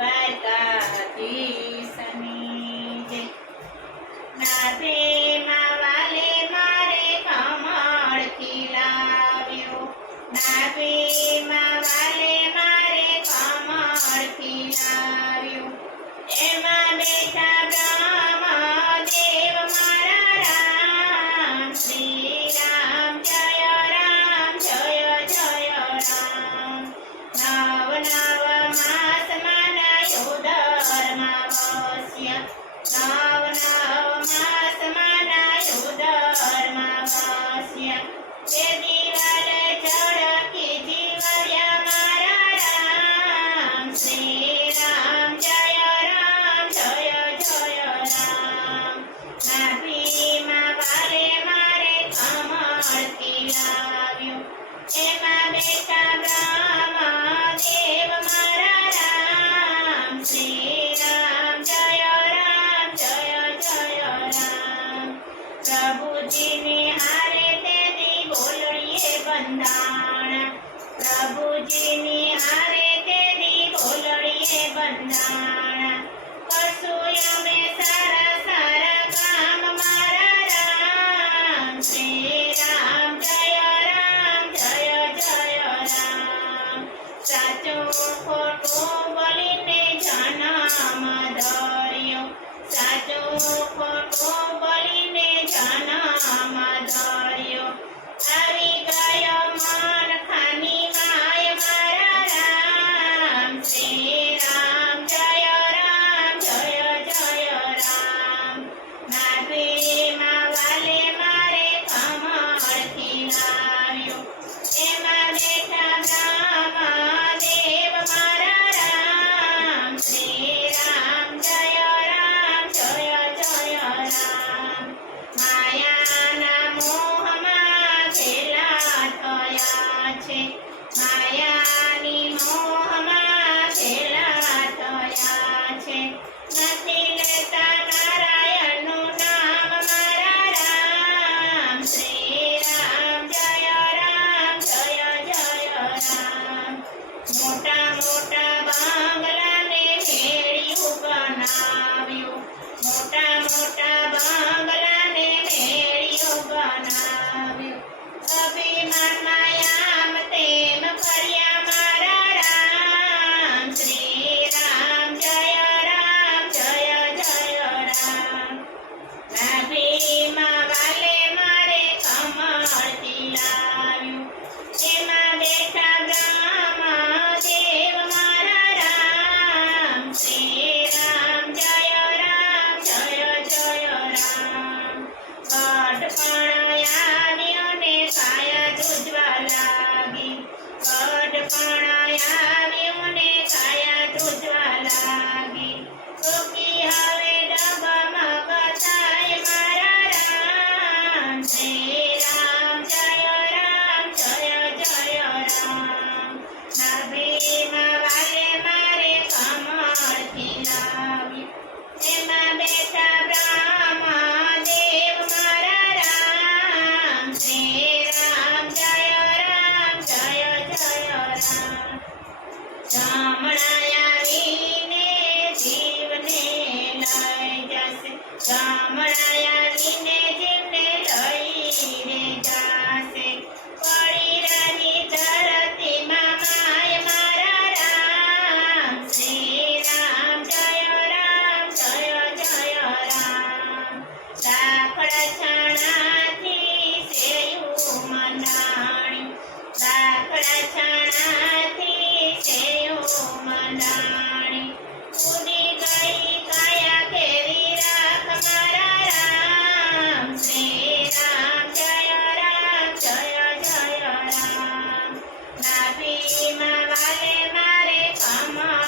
દ્વારકાધીશની જય। નાભેમાં વાલે મારે કમળ ખીલાવ્યો, નાભેમાં વાલે મારે કમળ ખીલાવ્યો। એમાં બેઠા બ્રહ્મદેવ મારા રામ, શ્રી રામ જય રામ જય જય રામ। નવ નવ માસમાં નયો ધર્મમાં વસ્યા, નવ નવ માસમાં નયો ધર્મમાં વસ્યા। તે દિવાલે ચળકી જીવ્યા મારા રામ, શ્રી રામ જય રામ જય જય રામ। નાભીમાં વાલે મારે કમળ ખીલાવ્યો, એમાં બેઠા બ્રહ્મદેવ મારા રામ, શ્રી રામ જય રામ જય જય રામ। પ્રભુજીની હારે તેની બોલડીએ બંધાણા, પ્રભુજીની હારે તેની બોલડીએ બંધાણા। કશું અમે સારા સારા કામ મારા રામ, શ્રી રામ જય રામ જય જય રામ। સાચું ખોટું બોલીને જન્મ ધર્યો, સાચું ખોટું બોલીને જન્મ ધર્યો। આવી ગયો મન ખાની માય મારા રામ, શ્રી રામ જય રામ જય જય રામ। નાભીમાં વાલે મારે કમળ ખીલાવ્યો, એમાં બેઠા બ્રહ્મદેવ મારા રામ, શ્રી રામ જય રામ જય જય રામ। માયાના મોહમાં ઘેલા થયા છે, માયાની મોહમાં ઘેલા થયા છે। નથી લેતા નારાયણનું નામ મારા રામ, શ્રી રામ જય રામ જય જય રામ। મોટા મોટા બંગલાને મેળ્યું બનાવ્યું, મોટા મોટા બંગલાને મેળ્યું બનાવ્યું। અભિમાનમાં આમ તેમ કર્યા મારા રામ, શ્રી રામ જય રામ જય જય રામ। નાભીમાં વાલે મારે કમળ ખીલાવ્યું, એમાં બેઠા બ્રહ્મદેવ મારા રામ, શ્રી રામ જય રામ જય જય રામ। ગઢપણ આવ્યો ને કાયા ધ્રુજવા લાગી, ગઢપણ આવ્યો ને કાયા ધ્રુજવા લાગી। રોકી હવે ડગમગ થાય મારા રામ, શ્રી રામ જય રામ જય જય રામ। નાભીમાં વાલે મારે કમળ ખીલાવ્યું, એમાં બેઠા બ્રહ્મદેવ મારા રામ, શ્રી રામ જય રામ જય જય રામ। જમણા આવીને જીવને લઈ જશે, જમણા આવીને જીવને લઈ રે જશે। પડી રહી ધરતીમાં માય મારા રામ, શ્રી રામ જય રામ જય જય રામ। લાકડા છાણાથી સેયું મંડાણ્યું, લાકડા છાણાથી સેયું મંડાણ્યું। ઉડી ગઈ કાયા કેવી રાખ મારા રામ, શ્રી રામ જય રામ જય જય રામ। નાભીમાં વાલે મારે કમળ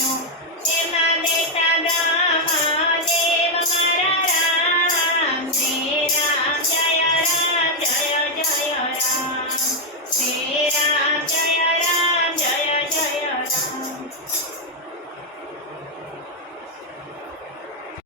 આવ્યો